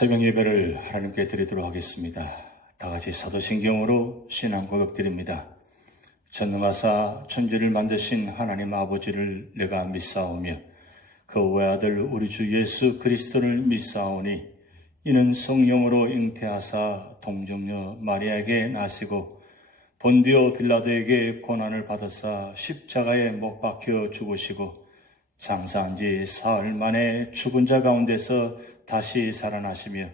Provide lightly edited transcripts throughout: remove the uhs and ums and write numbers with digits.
새벽 예배를 하나님께 드리도록 하겠습니다. 다 같이 사도신경으로 신앙 고백 드립니다. 전능하사 천지를 만드신 하나님 아버지를 내가 믿사오며 그 외아들 우리 주 예수 그리스도를 믿사오니 이는 성령으로 잉태하사 동정녀 마리아에게 나시고 본디오 빌라도에게 고난을 받으사 십자가에 못 박혀 죽으시고 장사한 지 사흘 만에 죽은 자 가운데서 다시 살아나시며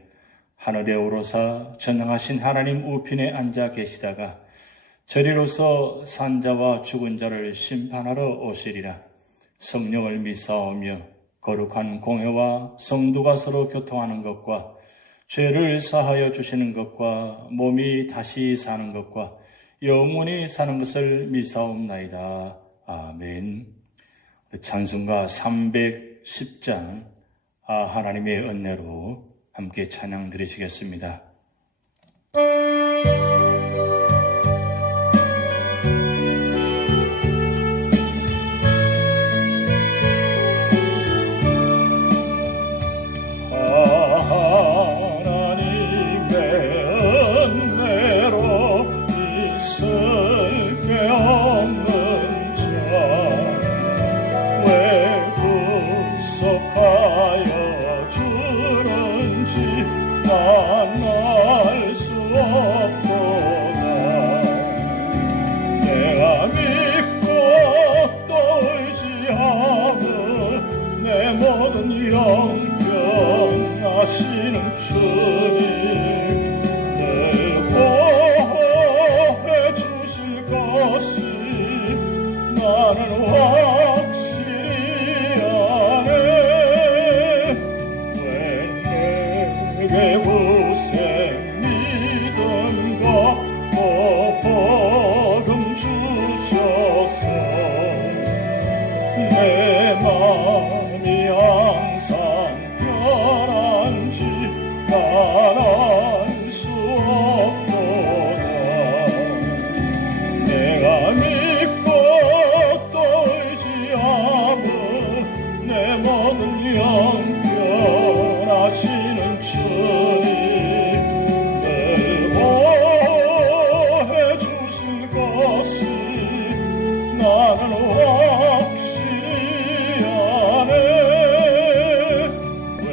하늘에 오르사 전능하신 하나님 우편에 앉아 계시다가 저리로서 산자와 죽은 자를 심판하러 오시리라. 성령을 믿사오며 거룩한 공회와 성도가 서로 교통하는 것과 죄를 사하여 주시는 것과 몸이 다시 사는 것과 영원히 사는 것을 믿사옵나이다. 아멘. 찬송가 310장 하나님의 은혜로 함께 찬양 드리시겠습니다. 하나님의 은혜로 있을 게 없는 자 왜 구속하여 난 알 수 없도다. 내가 믿고 또 의지하며 내 모든 영변하시는 주님 늘 보호해 주실 것이 나는 확실히 아네. 내 구생 믿음과 복음 주셔서 내 마음이 항상 편한지 난 알 수 없도다. 내가 믿고 또 의지하며 내 모든 영변하시는 주님 늘 보호해 주실 것이 나는 확실히 아네. 왜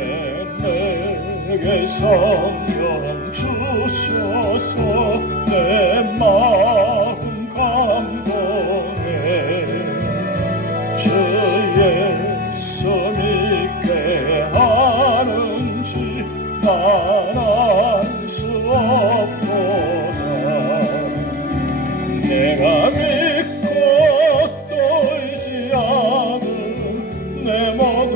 내게 성령 주셔서 내 마음 감동해 주 예수 믿게 하는지 난 알 수 없도다. 내가 믿고 또 의지하는 내 모든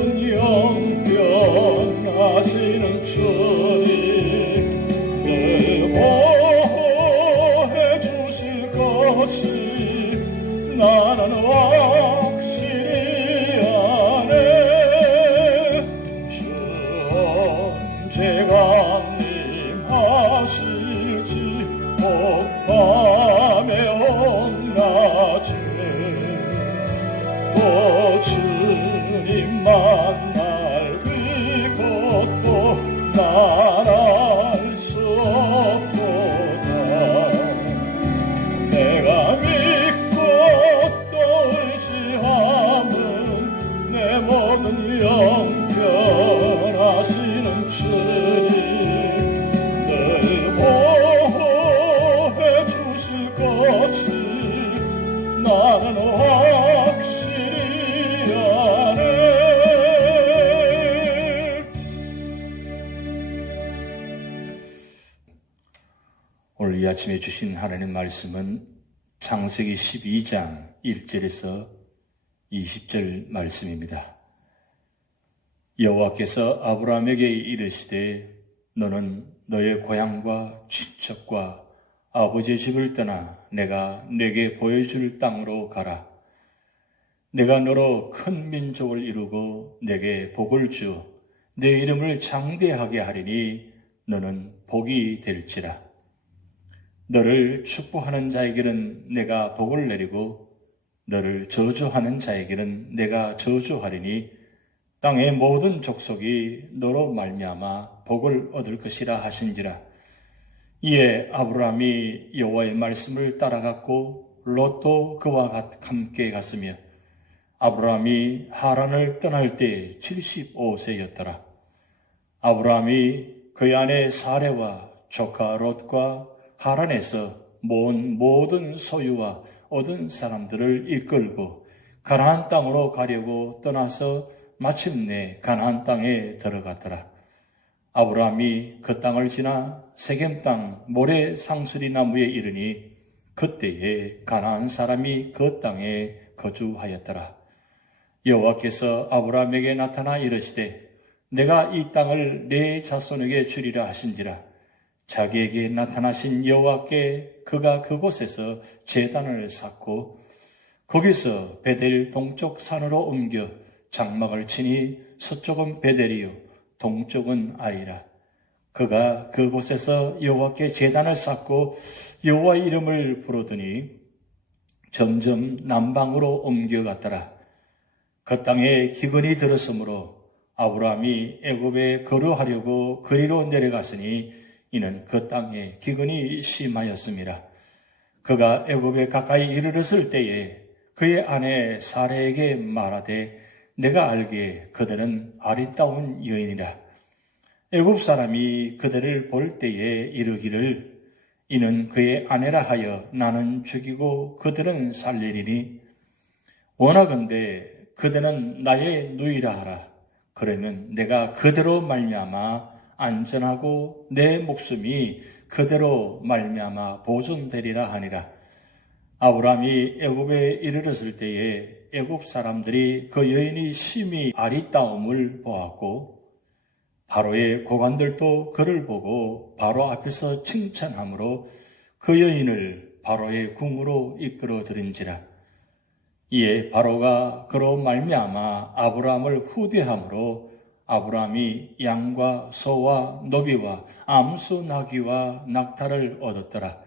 영변하시는 주님 늘 보호해 주실 것이 나는 확실히 아네. 주 언제 강림하실지 밤에 온낮에 또 주님 만날 그것도 난 알 수 없도다. 내가 믿고 또 의지하면 내 모든 영변하시는 주님 늘 보호해 주실 것이 나는 확실히 아네. 오늘 이 아침에 주신 하나님 말씀은 창세기 12장 1절에서 20절 말씀입니다. 여호와께서 아브라함에게 이르시되 너는 너의 고향과 친척과 아버지의 집을 떠나 내가 네게 보여줄 땅으로 가라. 내가 너로 큰 민족을 이루고 네게 복을 주어 내 이름을 장대하게 하리니 너는 복이 될지라. 너를 축복하는 자에게는 내가 복을 내리고 너를 저주하는 자에게는 내가 저주하리니 땅의 모든 족속이 너로 말미암아 복을 얻을 것이라 하신지라. 이에 아브라함이 여호와의 말씀을 따라갔고 롯도 그와 함께 갔으며 아브라함이 하란을 떠날 때 75세였더라. 아브라함이 그의 아내 사레와 조카 롯과 하란에서 모은 모든 소유와 얻은 사람들을 이끌고 가나안 땅으로 가려고 떠나서 마침내 가나안 땅에 들어갔더라. 아브라함이 그 땅을 지나 세겜 땅 모래 상수리 나무에 이르니 그때에 가나안 사람이 그 땅에 거주하였더라. 여호와께서 아브라함에게 나타나 이르시되 내가 이 땅을 내 자손에게 주리라 하신지라. 자기에게 나타나신 여호와께 그가 그곳에서 제단을 쌓고 거기서 베델 동쪽 산으로 옮겨 장막을 치니 서쪽은 베델이요 동쪽은 아이라. 그가 그곳에서 여호와께 제단을 쌓고 여호와의 이름을 부르더니 점점 남방으로 옮겨갔더라. 그 땅에 기근이 들었으므로 아브라함이 애굽에 거류하려고 그리로 내려갔으니 이는 그 땅에 기근이 심하였음이라. 그가 애굽에 가까이 이르렀을 때에 그의 아내 사레에게 말하되 내가 알기에 그들은 아리따운 여인이라. 애굽 사람이 그들을 볼 때에 이르기를 이는 그의 아내라 하여 나는 죽이고 그들은 살리리니 원하건대 그들은 나의 누이라 하라. 그러면 내가 그대로 말미암아 안전하고 내 목숨이 그대로 말미암아 보존되리라 하니라. 아브라함이 애굽에 이르렀을 때에 애굽 사람들이 그 여인이 심히 아리따움을 보았고 바로의 고관들도 그를 보고 바로 앞에서 칭찬하므로 그 여인을 바로의 궁으로 이끌어 들인지라. 이에 바로가 그로 말미암아 아브라함을 후대함으로 아브라함이 양과 소와 노비와 암수 나귀와 낙타를 얻었더라.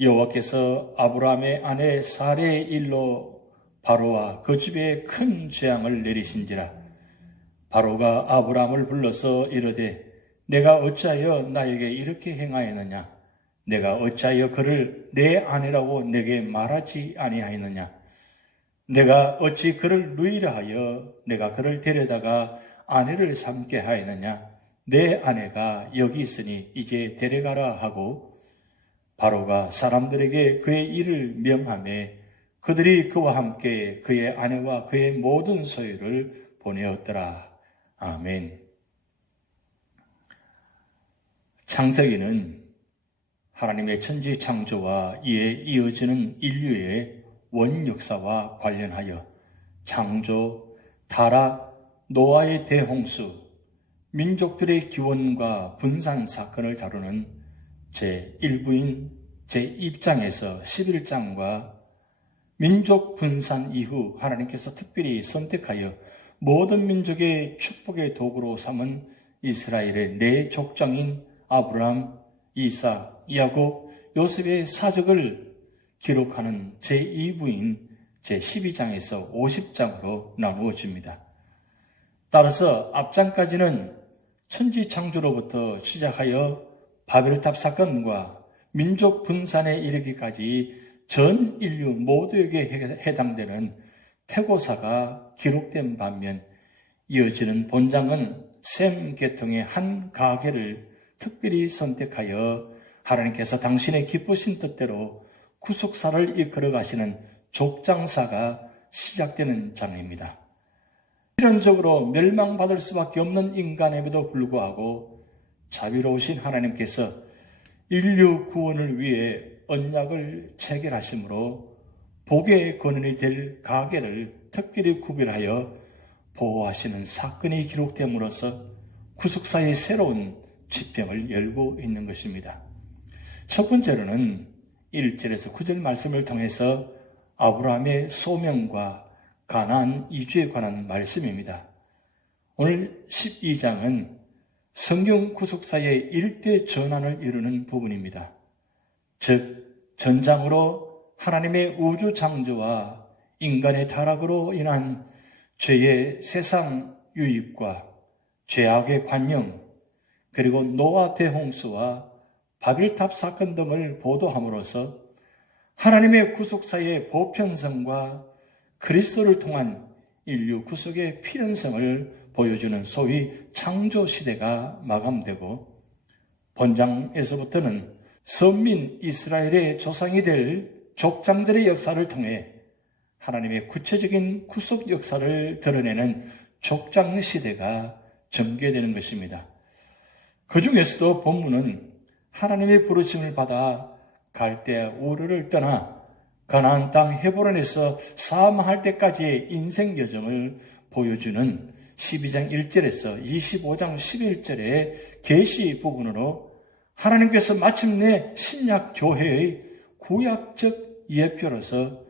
여호와께서 아브라함의 아내 사레의 일로 바로와 그 집에 큰 재앙을 내리신지라. 바로가 아브라함을 불러서 이르되 내가 어찌하여 나에게 이렇게 행하였느냐? 내가 어찌하여 그를 내 아내라고 내게 말하지 아니하였느냐? 내가 어찌 그를 누이라 하여 내가 그를 데려다가 아내를 삼게 하였느냐? 내 아내가 여기 있으니 이제 데려가라 하고 바로가 사람들에게 그의 일을 명하매 그들이 그와 함께 그의 아내와 그의 모든 소유를 보내었더라. 아멘. 창세기는 하나님의 천지 창조와 이에 이어지는 인류의 원역사와 관련하여 창조, 타락, 노아의 대홍수, 민족들의 기원과 분산 사건을 다루는 제1부인 제1장에서 11장과 민족 분산 이후 하나님께서 특별히 선택하여 모든 민족의 축복의 도구로 삼은 이스라엘의 네 족장인 아브라함, 이삭, 야곱, 요셉의 사적을 기록하는 제2부인 제12장에서 50장으로 나누어집니다. 따라서 앞장까지는 천지창조로부터 시작하여 바벨탑 사건과 민족 분산에 이르기까지 전 인류 모두에게 해당되는 태고사가 기록된 반면 이어지는 본장은 셈 계통의 한 가계를 특별히 선택하여 하나님께서 당신의 기쁘신 뜻대로 구속사를 이끌어 가시는 족장사가 시작되는 장입니다. 필연적으로 멸망받을 수밖에 없는 인간임에도 불구하고 자비로우신 하나님께서 인류 구원을 위해 언약을 체결하심으로 복의 근원이 될 가계를 특별히 구별하여 보호하시는 사건이 기록됨으로써 구속사의 새로운 지평을 열고 있는 것입니다. 첫 번째로는 1절에서 9절 말씀을 통해서 아브라함의 소명과 가나안 이주에 관한 말씀입니다. 오늘 12장은 성경 구속사의 일대 전환을 이루는 부분입니다. 즉 전장으로 하나님의 우주 창조와 인간의 타락으로 인한 죄의 세상 유입과 죄악의 관영, 그리고 노아 대홍수와 바빌탑 사건 등을 보도함으로써 하나님의 구속사의 보편성과 그리스도를 통한 인류 구속의 필연성을 보여주는 소위 창조시대가 마감되고, 본장에서부터는 선민 이스라엘의 조상이 될 족장들의 역사를 통해 하나님의 구체적인 구속 역사를 드러내는 족장시대가 전개되는 것입니다. 그 중에서도 본문은 하나님의 부르심을 받아 갈대아 우르를 떠나 가나안 땅 헤브론에서 사망할 때까지의 인생 여정을 보여주는 12장 1절에서 25장 11절의 계시 부분으로 하나님께서 마침내 신약 교회의 구약적 예표로서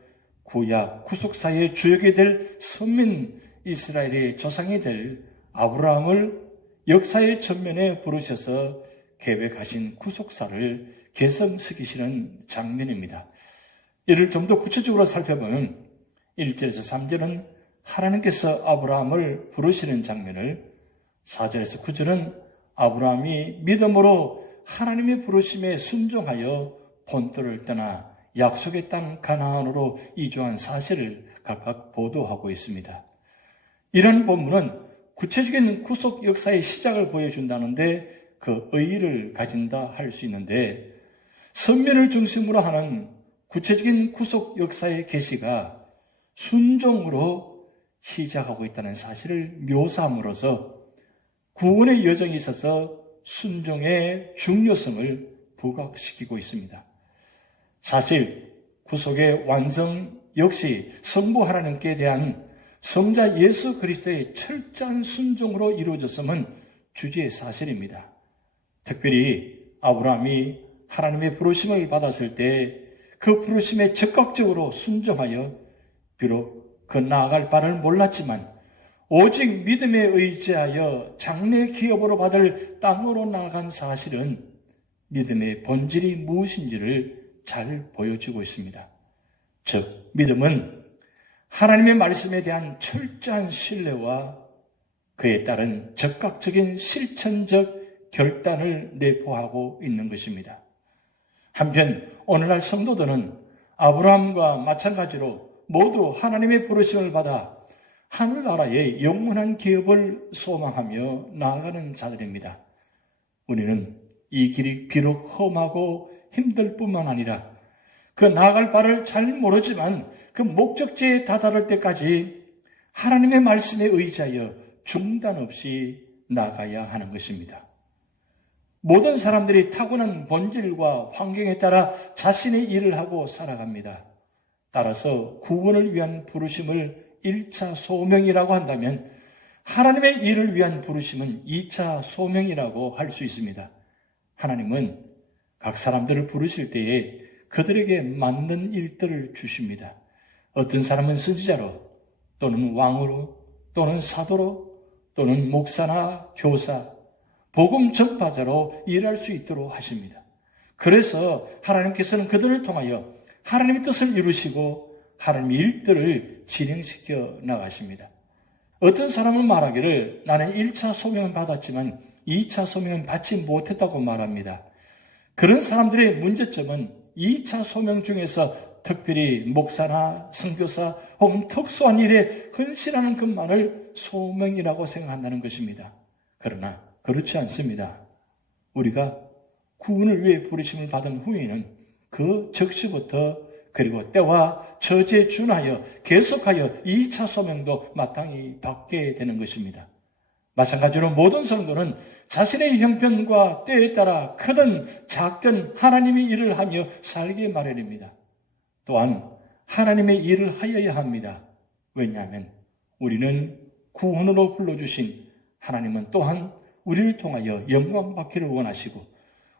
구약 구속사의 주역이 될 선민 이스라엘의 조상이 될 아브라함을 역사의 전면에 부르셔서 계획하신 구속사를 개성시키시는 장면입니다. 이를 좀 더 구체적으로 살펴보면 1절에서 3절은 하나님께서 아브라함을 부르시는 장면을, 4절에서 9절은 아브라함이 믿음으로 하나님의 부르심에 순종하여 본토를 떠나 약속의 땅 가나안으로 이주한 사실을 각각 보도하고 있습니다. 이런 본문은 구체적인 구속 역사의 시작을 보여준다는데 그 의의를 가진다 할 수 있는데, 선민을 중심으로 하는 구체적인 구속 역사의 계시가 순종으로 시작하고 있다는 사실을 묘사함으로써 구원의 여정에 있어서 순종의 중요성을 부각시키고 있습니다. 사실 구속의 완성 역시 성부 하나님께 대한 성자 예수 그리스도의 철저한 순종으로 이루어졌음은 주지의 사실입니다. 특별히 아브라함이 하나님의 부르심을 받았을 때 그 부르심에 적극적으로 순종하여 비록 그 나아갈 바를 몰랐지만 오직 믿음에 의지하여 장래 기업으로 받을 땅으로 나아간 사실은 믿음의 본질이 무엇인지를 잘 보여주고 있습니다. 즉, 믿음은 하나님의 말씀에 대한 철저한 신뢰와 그에 따른 적극적인 실천적 결단을 내포하고 있는 것입니다. 한편 오늘날 성도들은 아브라함과 마찬가지로 모두 하나님의 부르심을 받아 하늘나라의 영원한 기업을 소망하며 나아가는 자들입니다. 우리는 이 길이 비록 험하고 힘들 뿐만 아니라 그 나아갈 바를 잘 모르지만 그 목적지에 다다를 때까지 하나님의 말씀에 의지하여 중단 없이 나가야 하는 것입니다. 모든 사람들이 타고난 본질과 환경에 따라 자신의 일을 하고 살아갑니다. 따라서 구원을 위한 부르심을 1차 소명이라고 한다면 하나님의 일을 위한 부르심은 2차 소명이라고 할 수 있습니다. 하나님은 각 사람들을 부르실 때에 그들에게 맞는 일들을 주십니다. 어떤 사람은 선지자로, 또는 왕으로, 또는 사도로, 또는 목사나 교사, 복음 전파자로 일할 수 있도록 하십니다. 그래서 하나님께서는 그들을 통하여 하나님의 뜻을 이루시고 하나님의 일들을 진행시켜 나가십니다. 어떤 사람은 말하기를 나는 1차 소명은 받았지만 2차 소명은 받지 못했다고 말합니다. 그런 사람들의 문제점은 2차 소명 중에서 특별히 목사나 선교사 혹은 특수한 일에 헌신하는 것만을 소명이라고 생각한다는 것입니다. 그러나 그렇지 않습니다. 우리가 구원을 위해 부르심을 받은 후에는 그 즉시부터 그리고 때와 처지에 준하여 계속하여 2차 소명도 마땅히 받게 되는 것입니다. 마찬가지로 모든 성도는 자신의 형편과 때에 따라 크든 작든 하나님의 일을 하며 살기 마련입니다. 또한 하나님의 일을 하여야 합니다. 왜냐하면 우리는 구원으로 불러주신 하나님은 또한 우리를 통하여 영광 받기를 원하시고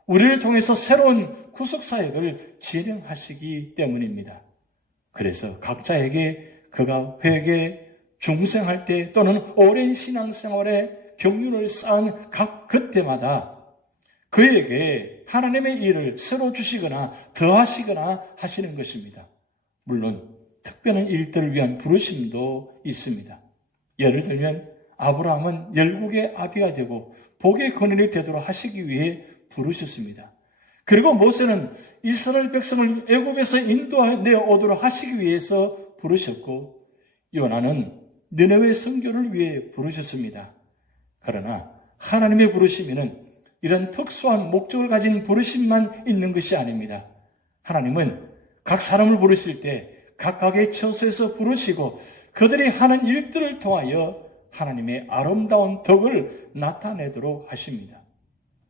우리를 통해서 새로운 구속사역을 진행하시기 때문입니다. 그래서 각자에게 그가 회개, 중생할 때 또는 오랜 신앙생활에 경륜을 쌓은 각 그때마다 그에게 하나님의 일을 새로 주시거나 더하시거나 하시는 것입니다. 물론 특별한 일들을 위한 부르심도 있습니다. 예를 들면 아브라함은 열국의 아비가 되고 복의 근원이 되도록 하시기 위해 부르셨습니다. 그리고 모세는 이스라엘 백성을 애굽에서 인도내어 오도록 하시기 위해서 부르셨고, 요나는 느느웨 선교를 위해 부르셨습니다. 그러나 하나님의 부르심에는 이런 특수한 목적을 가진 부르심만 있는 것이 아닙니다. 하나님은 각 사람을 부르실 때 각각의 처소에서 부르시고 그들이 하는 일들을 통하여 하나님의 아름다운 덕을 나타내도록 하십니다.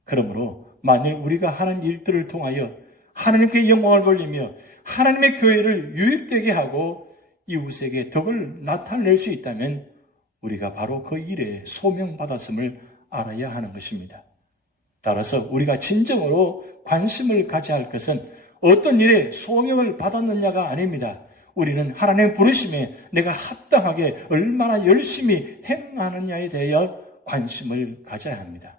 그러므로 만일 우리가 하는 일들을 통하여 하나님께 영광을 돌리며 하나님의 교회를 유익되게 하고 이웃에게 덕을 나타낼 수 있다면 우리가 바로 그 일에 소명받았음을 알아야 하는 것입니다. 따라서 우리가 진정으로 관심을 가져야 할 것은 어떤 일에 소명을 받았느냐가 아닙니다. 우리는 하나님의 부르심에 내가 합당하게 얼마나 열심히 행하느냐에 대하여 관심을 가져야 합니다.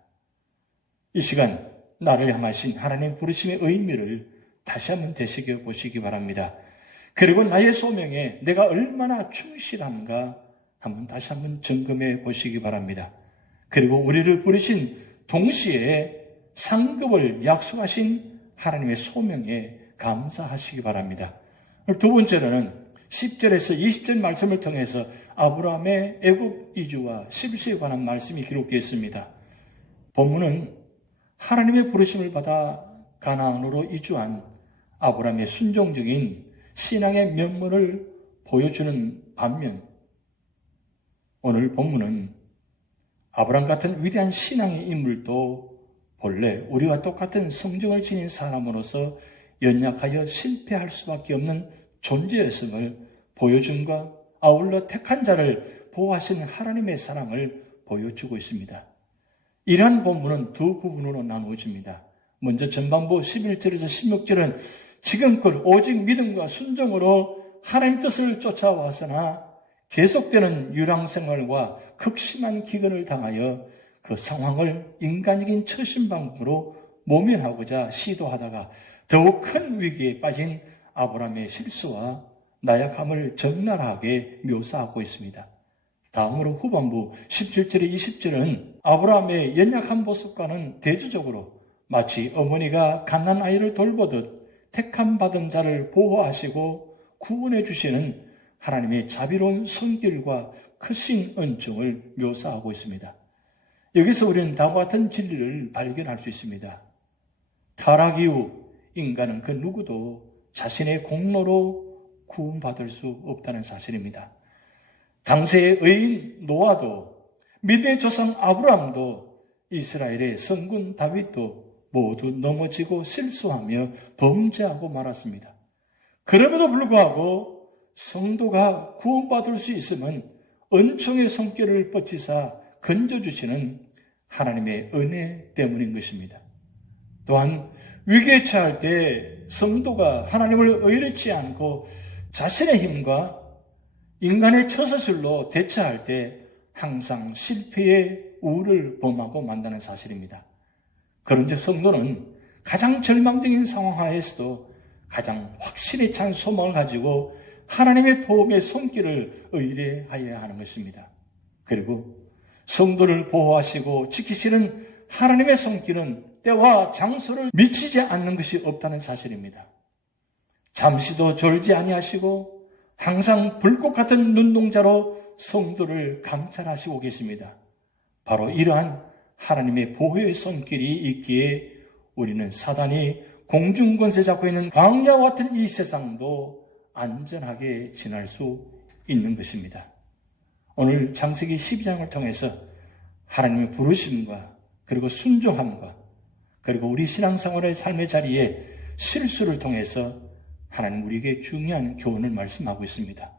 이 시간 나를 향하신 하나님의 부르심의 의미를 다시 한번 되새겨 보시기 바랍니다. 그리고 나의 소명에 내가 얼마나 충실한가 한번 다시 한번 점검해 보시기 바랍니다. 그리고 우리를 부르신 동시에 상급을 약속하신 하나님의 소명에 감사하시기 바랍니다. 두 번째로는 10절에서 20절 말씀을 통해서 아브라함의 애굽 이주와 실수에 관한 말씀이 기록되어 있습니다. 본문은 하나님의 부르심을 받아 가나안으로 이주한 아브라함의 순종적인 신앙의 면모를 보여주는 반면, 오늘 본문은 아브라함 같은 위대한 신앙의 인물도 본래 우리와 똑같은 성정을 지닌 사람으로서 연약하여 실패할 수밖에 없는 존재였음을 보여줌과 아울러 택한 자를 보호하신 하나님의 사랑을 보여주고 있습니다. 이러한 본문은 두 부분으로 나누어집니다. 먼저 전반부 11절에서 16절은 지금껏 오직 믿음과 순종으로 하나님 뜻을 쫓아왔으나 계속되는 유랑생활과 극심한 기근을 당하여 그 상황을 인간적인 처신방법으로 모면하고자 시도하다가 더욱 큰 위기에 빠진 아브라함의 실수와 나약함을 적나라하게 묘사하고 있습니다. 다음으로 후반부 17절에 20절은 아브라함의 연약한 모습과는 대조적으로 마치 어머니가 갓난 아이를 돌보듯 택함 받은 자를 보호하시고 구원해 주시는 하나님의 자비로운 성길과 크신 은총을 묘사하고 있습니다. 여기서 우리는 다음과 같은 진리를 발견할 수 있습니다. 타락 이후 인간은 그 누구도 자신의 공로로 구원받을 수 없다는 사실입니다. 당시의 의인 노아도, 믿음의 조상 아브라함도, 이스라엘의 성군 다윗도 모두 넘어지고 실수하며 범죄하고 말았습니다. 그럼에도 불구하고 성도가 구원받을 수 있음은 은총의 손길을 뻗치사 건져주시는 하나님의 은혜 때문인 것입니다. 또한 위기에 처할 때 성도가 하나님을 의뢰치 않고 자신의 힘과 인간의 처서술로 대처할 때 항상 실패의 우를 범하고 만다는 사실입니다. 그런데 성도는 가장 절망적인 상황 하에서도 가장 확신에 찬 소망을 가지고 하나님의 도움의 손길을 의뢰하여야 하는 것입니다. 그리고 성도를 보호하시고 지키시는 하나님의 손길은 때와 장소를 미치지 않는 것이 없다는 사실입니다. 잠시도 졸지 아니하시고 항상 불꽃 같은 눈동자로 성도를 감찰하시고 계십니다. 바로 이러한 하나님의 보호의 손길이 있기에 우리는 사단이 공중권세 잡고 있는 광야와 같은 이 세상도 안전하게 지날 수 있는 것입니다. 오늘 창세기 12장을 통해서 하나님의 부르심과 그리고 순종함과 그리고 우리 신앙생활의 삶의 자리에 실수를 통해서 하나님 우리에게 중요한 교훈을 말씀하고 있습니다.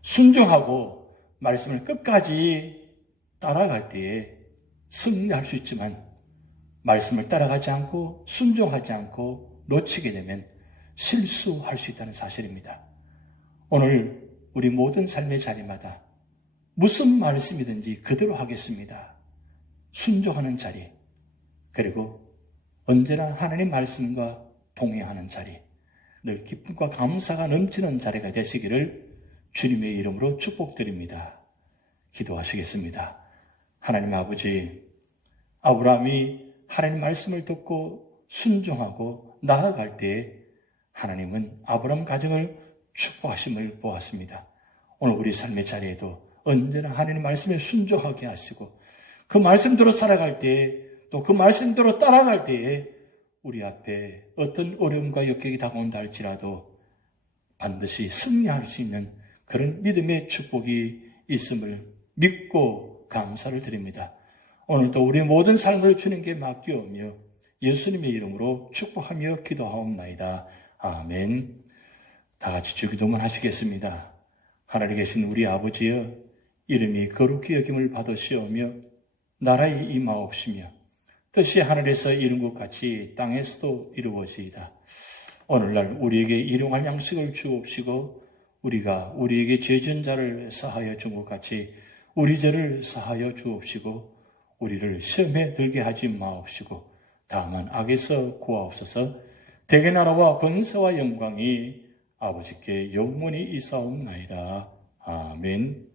순종하고 말씀을 끝까지 따라갈 때에 승리할 수 있지만 말씀을 따라가지 않고 순종하지 않고 놓치게 되면 실수할 수 있다는 사실입니다. 오늘 우리 모든 삶의 자리마다 무슨 말씀이든지 그대로 하겠습니다. 순종하는 자리, 그리고 언제나 하나님 말씀과 동행하는 자리, 늘 기쁨과 감사가 넘치는 자리가 되시기를 주님의 이름으로 축복드립니다. 기도하시겠습니다. 하나님 아버지, 아브라함이 하나님 말씀을 듣고 순종하고 나아갈 때 하나님은 아브라함 가정을 축복하심을 보았습니다. 오늘 우리 삶의 자리에도 언제나 하나님 말씀에 순종하게 하시고 그 말씀대로 살아갈 때에 또 그 말씀대로 따라갈 때에 우리 앞에 어떤 어려움과 역경이 다가온다 할지라도 반드시 승리할 수 있는 그런 믿음의 축복이 있음을 믿고 감사를 드립니다. 오늘도 우리 모든 삶을 주님께 맡기오며 예수님의 이름으로 축복하며 기도하옵나이다. 아멘. 다 같이 주기도문 하시겠습니다. 하늘에 계신 우리 아버지여, 이름이 거룩히 여김을 받으시오며 나라의 임하옵시며 뜻이 하늘에서 이룬 것 같이 땅에서도 이루어지이다. 오늘날 우리에게 일용할 양식을 주옵시고 우리가 우리에게 죄진 자를 사하여 준 것 같이 우리 죄를 사하여 주옵시고 우리를 시험에 들게 하지 마옵시고 다만 악에서 구하옵소서. 대개 나라와 권세와 영광이 아버지께 영원히 이사옵나이다. 아멘.